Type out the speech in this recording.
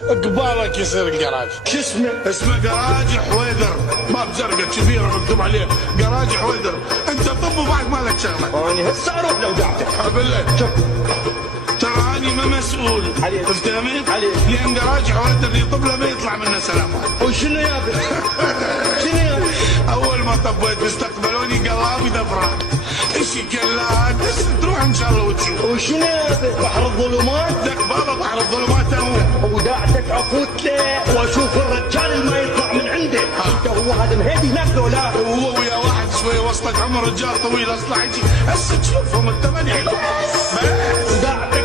قبالك يصير الجراج. شو اسمه؟ اسمه جراج حويدر، باب زرقاء كبيره مكتوب عليه جراج حويدر. انت طب وبعد مالك شغله. اني هسه اروح لو دعتك. بالله شوف ترى اني ما مسؤول. عليك. فهمت؟ عليك. لان جراج حويدر يطب له ما يطلع منه سلامات. وشنو يابا؟ شنو يابا؟ اول ما طبيت استقبلوني قلابي دفرات. اشي كلات بس تروح ان شاء الله وتشوف. وشنو يابا؟ بحر الظلمات؟ دق بابا بحر الظلمات هو. وداعتك عفوت له واشوف الرجال اللي ما يطلع من عنده. انت هو هذا مهدي هناك لو لا؟ وهو ويا واحد شوي وسطك عمر رجال طويل اصلع يجي هسه تشوفهم الثمانية. وداعتك